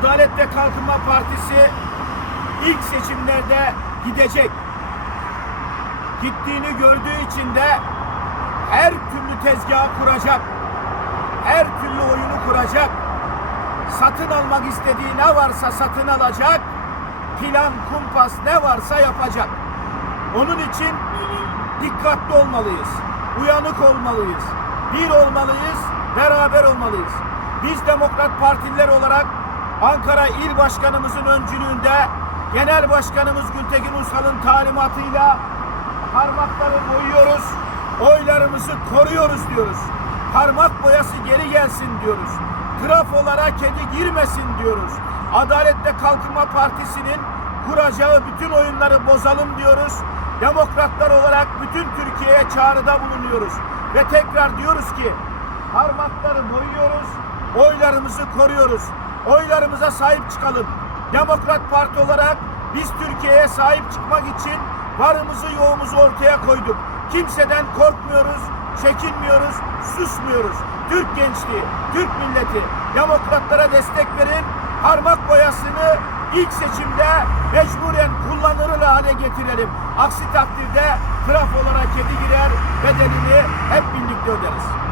Adalet ve Kalkınma Partisi ilk seçimlerde gidecek. Gittiğini gördüğü için de her türlü tezgahı kuracak. Her türlü oyunu kuracak. Satın almak istediği ne varsa satın alacak. Plan, kumpas ne varsa yapacak. Onun için dikkatli olmalıyız. Uyanık olmalıyız. Bir olmalıyız, beraber olmalıyız. Biz Demokrat Partililer olarak Ankara İl Başkanımızın öncülüğünde Genel Başkanımız Gültekin Uysal'ın talimatıyla parmakları boyuyoruz, oylarımızı koruyoruz diyoruz. Parmak boyası geri gelsin diyoruz. Trafolara kedi girmesin diyoruz. Adalet ve Kalkınma Partisi'nin kuracağı bütün oyunları bozalım diyoruz. Demokratlar olarak bütün Türkiye'ye çağrıda bulunuyoruz. Ve tekrar diyoruz ki parmakları boyuyoruz, oylarımızı koruyoruz. Oylarımıza sahip çıkalım. Demokrat Parti olarak biz Türkiye'ye sahip çıkmak için varımızı yoğumuzu ortaya koyduk. Kimseden korkmuyoruz, çekinmiyoruz, susmuyoruz. Türk gençliği, Türk milleti demokratlara destek verin. Parmak boyasını ilk seçimde mecburen kullanılır hale getirelim. Aksi takdirde trafolara kedi girer bedelini hep birlikte öderiz.